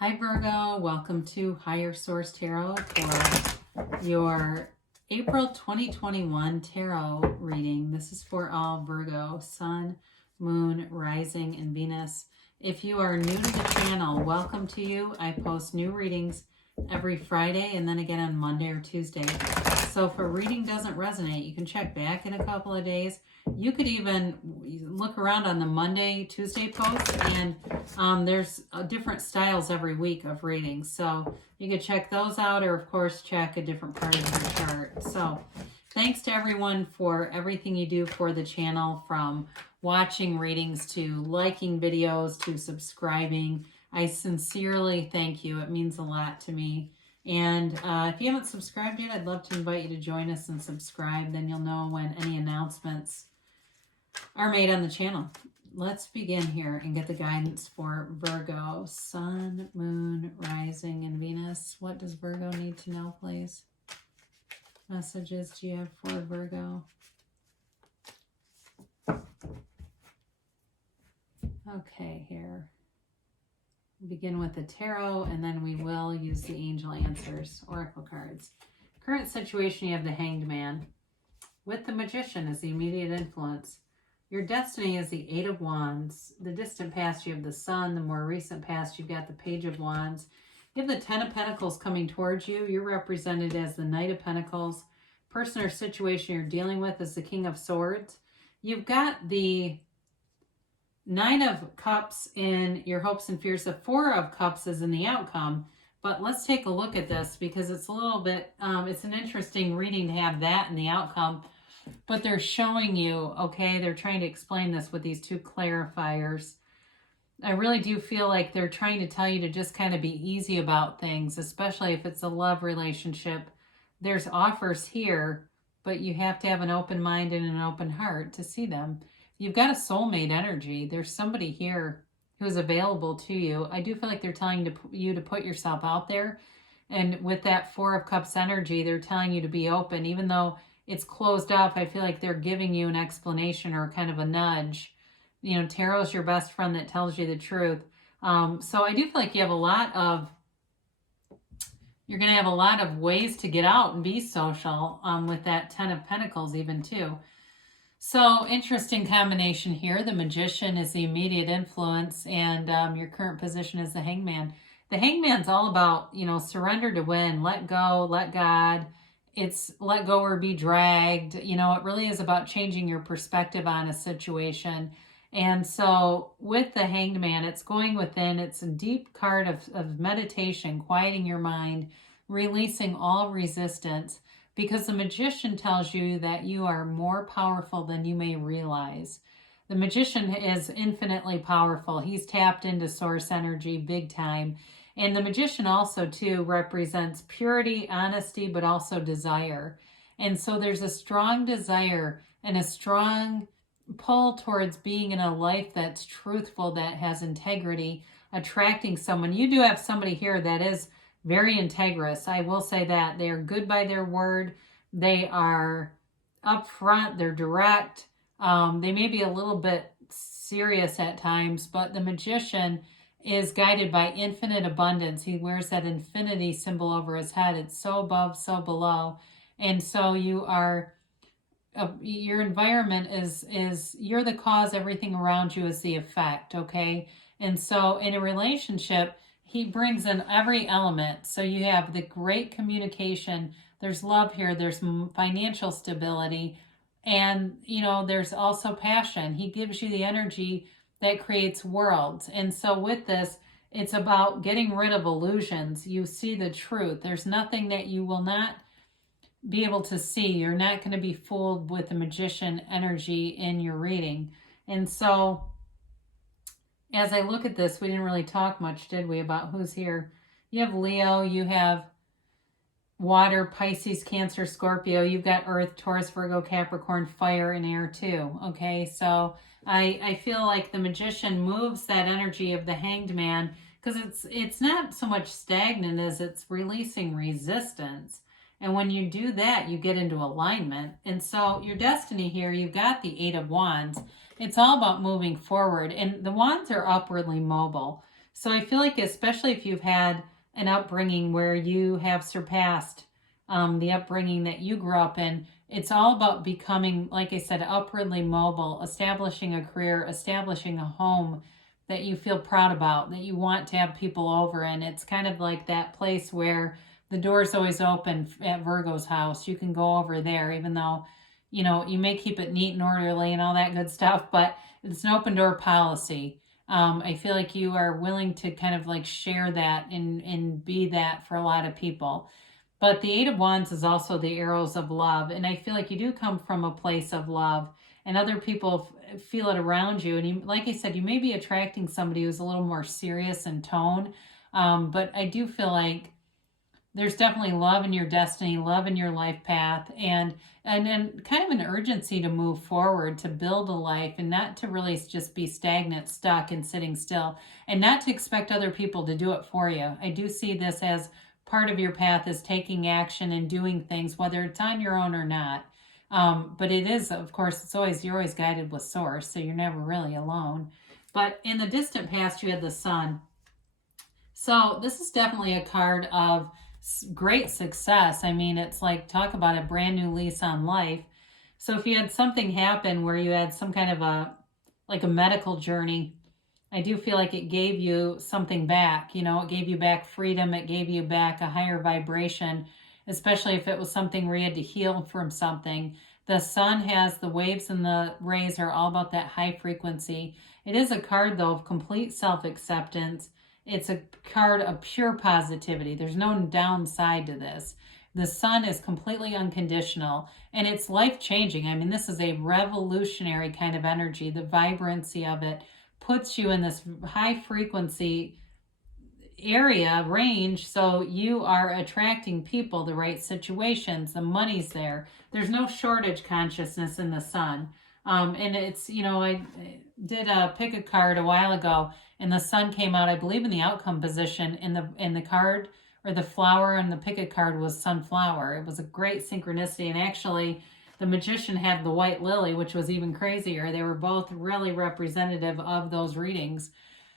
Hi Virgo, welcome to Higher Source Tarot for your April 2021 tarot reading. This is for all Virgo, Sun, Moon, Rising, and Venus. If you are new to the channel, welcome to you. I post new readings every Friday and then again on Monday or Tuesday. So if a reading doesn't resonate, you can check back in a couple of days. You could even look around on the Monday, Tuesday posts, and there's different styles every week of readings. So you could check those out, or of course check a different part of your chart. So thanks to everyone for everything you do for the channel, from watching readings to liking videos to subscribing. I sincerely thank you. It means a lot to me. And if you haven't subscribed yet, I'd love to invite you to join us and subscribe. Then you'll know when any announcements are made on the channel. Let's begin here and get the guidance for Virgo, Sun, Moon, Rising, and Venus. What does Virgo need to know, please? Messages do you have for Virgo? Okay, here. Begin with the tarot, and then we will use the angel answers, oracle cards. Current situation, you have the Hanged Man. With the Magician as the immediate influence. Your destiny is the Eight of Wands. The distant past, you have the Sun. The more recent past, you've got the Page of Wands. You have the Ten of Pentacles coming towards you. You're represented as the Knight of Pentacles. Person or situation you're dealing with is the King of Swords. You've got the Nine of Cups in your hopes and fears. The Four of Cups is in the outcome. But let's take a look at this, because it's a little bit, it's an interesting reading to have that in the outcome. But they're showing you, okay, they're trying to explain this with these two clarifiers. I really do feel like they're trying to tell you to just kind of be easy about things, especially if it's a love relationship. There's offers here, but you have to have an open mind and an open heart to see them. You've got a soulmate energy. There's somebody here who's available to you. I do feel like they're telling you to put yourself out there. And with that Four of Cups energy, they're telling you to be open. Even though it's closed off, I feel like they're giving you an explanation or kind of a nudge. You know, tarot is your best friend that tells you the truth. So I do feel like you have you're going to have a lot of ways to get out and be social with that Ten of Pentacles even too. So interesting combination here. The Magician is the immediate influence, and your current position is the Hangman. The Hangman's all about, you know, surrender to win, let go, let God. It's let go or be dragged. You know, it really is about changing your perspective on a situation. And so with the Hanged Man, it's going within. It's a deep card of meditation, quieting your mind, releasing all resistance. Because the Magician tells you that you are more powerful than you may realize. The Magician is infinitely powerful. He's tapped into source energy big time. And the Magician also, too, represents purity, honesty, but also desire. And so there's a strong desire and a strong pull towards being in a life that's truthful, that has integrity, attracting someone. You do have somebody here that is very integrous. I will say that. They are good by their word. They are upfront. They're direct. They may be a little bit serious at times, but the Magician is guided by infinite abundance. He wears that infinity symbol over his head. It's so above, so below. And so you are, your environment is you're the cause. Everything around you is the effect, okay? And so in a relationship, he brings in every element. So you have the great communication. There's love here. There's financial stability. And, you know, there's also passion. He gives you the energy that creates worlds. And so with this, it's about getting rid of illusions. You see the truth. There's nothing that you will not be able to see. You're not going to be fooled with the Magician energy in your reading. And so as I look at this, we didn't really talk much, did we, about who's here? You have Leo, you have water, Pisces, Cancer, Scorpio. You've got Earth, Taurus, Virgo, Capricorn, fire, and air too. Okay, so I feel like the Magician moves that energy of the Hanged Man, because it's not so much stagnant as it's releasing resistance. And when you do that, you get into alignment. And so your destiny here, you've got the Eight of Wands. It's all about moving forward. And the wands are upwardly mobile. So I feel like, especially if you've had an upbringing where you have surpassed the upbringing that you grew up in, it's all about becoming, like I said, upwardly mobile, establishing a career, establishing a home that you feel proud about, that you want to have people over. And it's kind of like that place where the door's always open at Virgo's house. You can go over there, even though, you may keep it neat and orderly and all that good stuff, but it's an open door policy. I feel like you are willing to kind of like share that and be that for a lot of people. But the Eight of Wands is also the arrows of love. And I feel like you do come from a place of love, and other people feel it around you. And you, like I said, you may be attracting somebody who's a little more serious in tone. But I do feel like there's definitely love in your destiny, love in your life path, and then kind of an urgency to move forward, to build a life, and not to really just be stagnant, stuck, and sitting still, and not to expect other people to do it for you. I do see this as part of your path is taking action and doing things, whether it's on your own or not. But it is, of course, you're always guided with source, so you're never really alone. But in the distant past, you had the Sun. So this is definitely a card of great success. I mean, it's like, talk about a brand new lease on life. So if you had something happen where you had some kind of a medical journey, I do feel like it gave you something back. It gave you back freedom. It gave you back a higher vibration, especially if it was something where you had to heal from something. The Sun has the waves, and the rays are all about that high frequency. It is a card, though, of complete self-acceptance. It's a card of pure positivity. There's no downside to this. The Sun is completely unconditional, and it's life-changing. I mean, this is a revolutionary kind of energy. The vibrancy of it puts you in this high frequency area range, so you are attracting people, the right situations, the money's there. There's no shortage consciousness in the Sun. And it's, I did pick a card a while ago, and the Sun came out, I believe, in the outcome position, in the card, or the flower, and the picket card was sunflower. It was a great synchronicity, and actually the Magician had the white lily, which was even crazier. They were both really representative of those readings.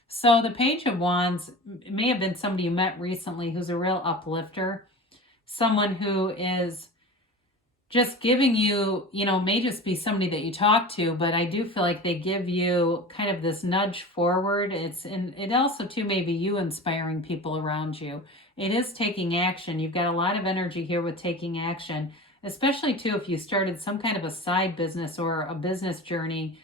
So the Page of Wands may have been somebody you met recently who's a real uplifter, someone who is just giving you, may just be somebody that you talk to, but I do feel like they give you kind of this nudge forward. It also too may be you inspiring people around you. It is taking action. You've got a lot of energy here with taking action, especially too if you started some kind of a side business or a business journey,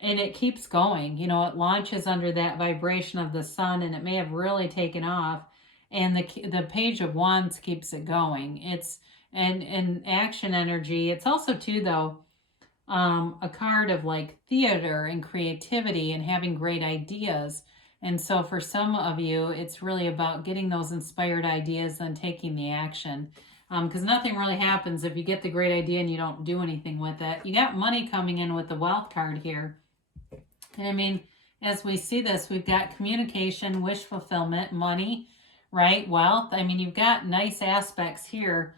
and it keeps going. It launches under that vibration of the Sun, and it may have really taken off, and the Page of Wands keeps it going. It's and action energy. It's also too, though, a card of like theater and creativity and having great ideas. And so for some of you, it's really about getting those inspired ideas and taking the action. Because nothing really happens if you get the great idea and you don't do anything with it. You got money coming in with the wealth card here. And I mean, as we see this, we've got communication, wish fulfillment, money, right? Wealth. I mean, you've got nice aspects here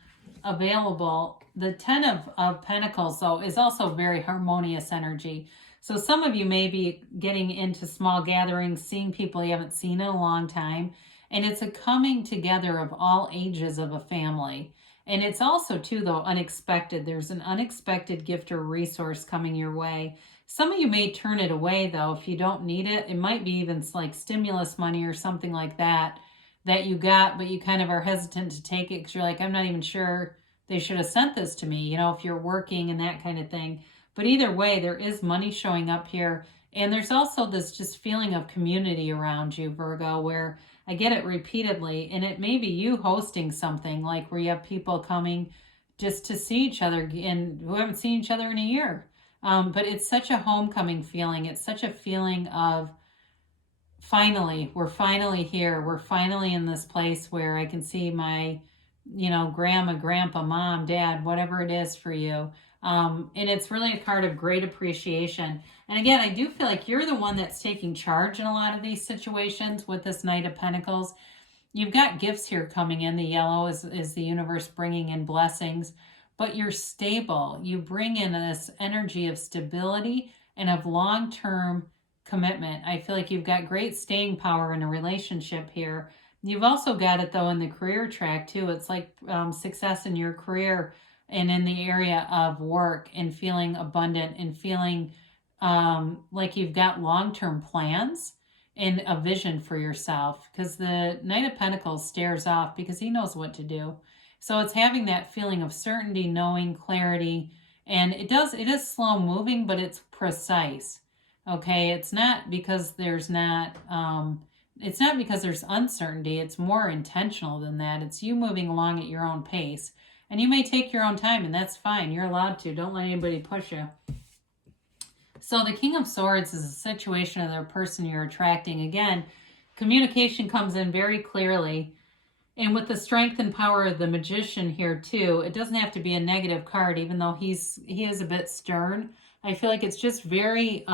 available. The Ten of Pentacles, though, is also very harmonious energy. So some of you may be getting into small gatherings, seeing people you haven't seen in a long time. And it's a coming together of all ages of a family. And it's also, too, though, unexpected. There's an unexpected gift or resource coming your way. Some of you may turn it away, though, if you don't need it. It might be even like stimulus money or something like that you got, but you kind of are hesitant to take it because you're like, I'm not even sure they should have sent this to me, if you're working and that kind of thing. But either way, there is money showing up here. And there's also this just feeling of community around you, Virgo, where I get it repeatedly. And it may be you hosting something like where you have people coming just to see each other and who haven't seen each other in a year. But it's such a homecoming feeling. It's such a feeling of finally, we're finally here. We're finally in this place where I can see my, grandma, grandpa, mom, dad, whatever it is for you. And it's really a card of great appreciation. And again, I do feel like you're the one that's taking charge in a lot of these situations with this Knight of Pentacles. You've got gifts here coming in. The yellow is the universe bringing in blessings, but you're stable. You bring in this energy of stability and of long-term commitment. I feel like you've got great staying power in a relationship here. You've also got it, though, in the career track, too. It's like success in your career and in the area of work and feeling abundant and feeling like you've got long-term plans and a vision for yourself, because the Knight of Pentacles stares off because he knows what to do. So it's having that feeling of certainty, knowing, clarity, and it is slow moving, but it's precise. Okay, it's not because there's uncertainty. It's more intentional than that. It's you moving along at your own pace. And you may take your own time, and that's fine. You're allowed to. Don't let anybody push you. So the King of Swords is a situation of the person you're attracting. Again, communication comes in very clearly. And with the strength and power of the Magician here too, it doesn't have to be a negative card, even though he is a bit stern. I feel like it's just very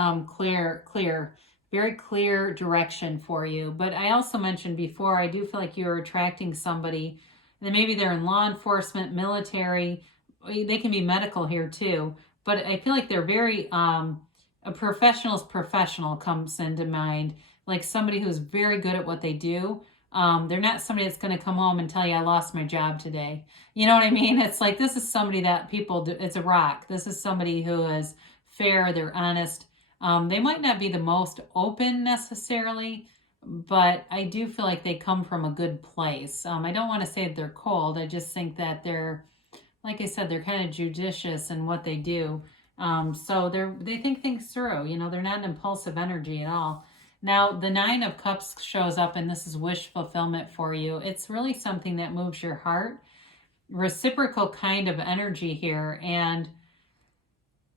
very clear direction for you. But I also mentioned before, I do feel like you're attracting somebody, and maybe they're in law enforcement, military, they can be medical here too. But I feel like they're very, a professional's professional comes into mind, like somebody who's very good at what they do. They're not somebody that's going to come home and tell you, I lost my job today. You know what I mean? It's like, this is somebody that people do, it's a rock. This is somebody who is fair, they're honest. They might not be the most open necessarily, but I do feel like they come from a good place. I don't want to say that they're cold. I just think that they're, like I said, they're kind of judicious in what they do. So they think things through. You know, they're not an impulsive energy at all. Now, the Nine of Cups shows up, and this is wish fulfillment for you. It's really something that moves your heart. Reciprocal kind of energy here, and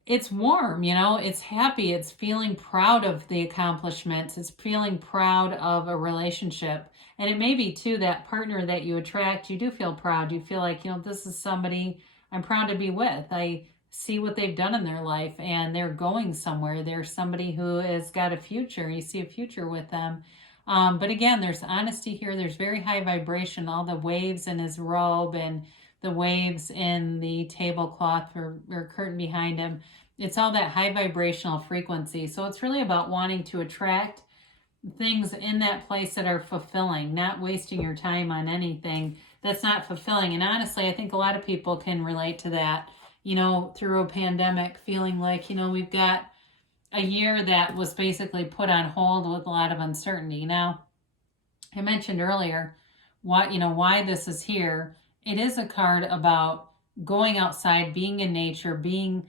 it's warm, you know, it's happy, it's feeling proud of the accomplishments, it's feeling proud of a relationship. And it may be too that partner that you attract, you do feel proud. You feel like, you know, this is somebody I'm proud to be with. I see what they've done in their life and they're going somewhere. They're somebody who has got a future. You see a future with them. But again, there's honesty here. There's very high vibration, all the waves in his robe and the waves in the tablecloth or curtain behind him. It's all that high vibrational frequency. So it's really about wanting to attract things in that place that are fulfilling, not wasting your time on anything that's not fulfilling. And honestly, I think a lot of people can relate to that, you know, through a pandemic, feeling like, you know, we've got a year that was basically put on hold with a lot of uncertainty. Now, I mentioned earlier why this is here. It is a card about going outside, being in nature, being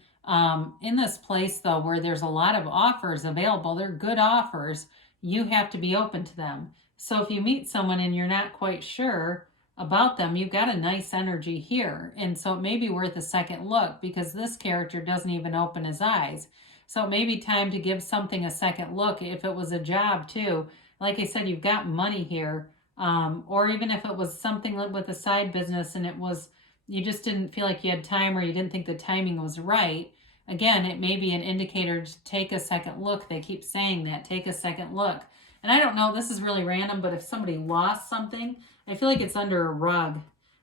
in this place, though, where there's a lot of offers available. They're good offers. You have to be open to them. So if you meet someone and you're not quite sure about them, you've got a nice energy here. And so it may be worth a second look, because this character doesn't even open his eyes. So it may be time to give something a second look. If it was a job too, like I said, you've got money here. Or even if it was something with a side business and you just didn't feel like you had time, or you didn't think the timing was right. Again, it may be an indicator to take a second look. They keep saying that, take a second look. And I don't know, this is really random, but if somebody lost something, I feel like it's under a rug.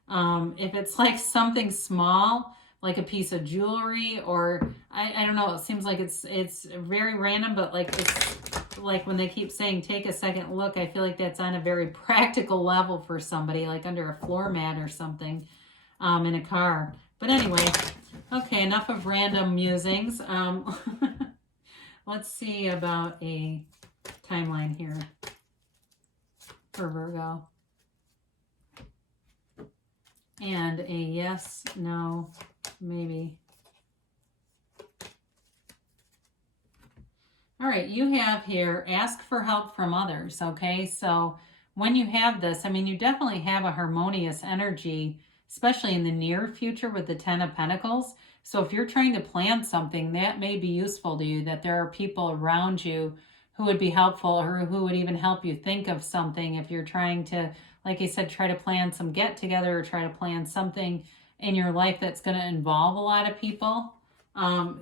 If it's like something small, like a piece of jewelry, or I don't know, it seems like it's very random, but like it's like when they keep saying take a second look, I feel like that's on a very practical level for somebody, like under a floor mat or something in a car. But anyway, okay, enough of random musings. Let's see about a timeline here for Virgo. And a yes, no, maybe. All right, you have here, ask for help from others, okay? So when you have this, I mean, you definitely have a harmonious energy, especially in the near future with the Ten of Pentacles. So if you're trying to plan something, that may be useful to you, that there are people around you who would be helpful, or who would even help you think of something if you're trying to, like I said, try to plan some get together, or try to plan something in your life that's going to involve a lot of people.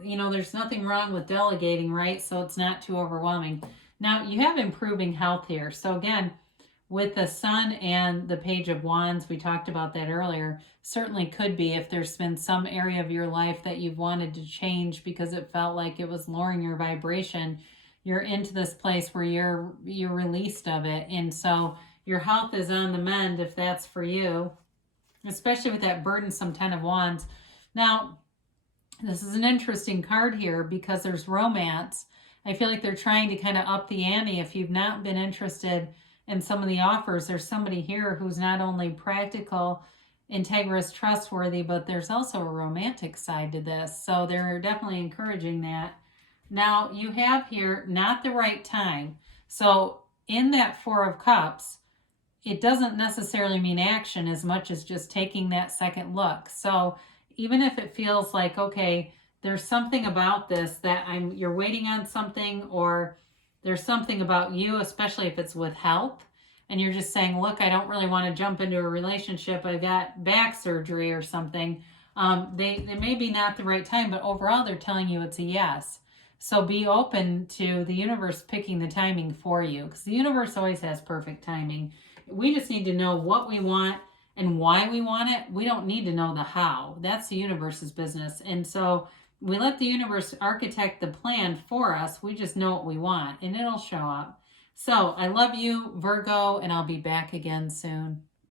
You know, there's nothing wrong with delegating, right? So it's not too overwhelming. Now, you have improving health here. So again, with the Sun and the Page of Wands, we talked about that earlier, certainly could be if there's been some area of your life that you've wanted to change because it felt like it was lowering your vibration. you're into this place where you're released of it. And so your health is on the mend if that's for you, especially with that burdensome 10 of Wands. Now, this is an interesting card here because there's romance. I feel like they're trying to kind of up the ante. If you've not been interested in some of the offers, there's somebody here who's not only practical, integrous, trustworthy, but there's also a romantic side to this. So they're definitely encouraging that. Now, you have here, not the right time. So in that Four of Cups, it doesn't necessarily mean action as much as just taking that second look. So even if it feels like, okay, there's something about this that you're waiting on something, or there's something about you, especially if it's with health, and you're just saying, look, I don't really want to jump into a relationship. I got back surgery or something. They may be not the right time, but overall they're telling you it's a yes. So be open to the universe picking the timing for you, because the universe always has perfect timing. We just need to know what we want and why we want it. We don't need to know the how. That's the universe's business. And so we let the universe architect the plan for us. We just know what we want and it'll show up. So I love you, Virgo, and I'll be back again soon.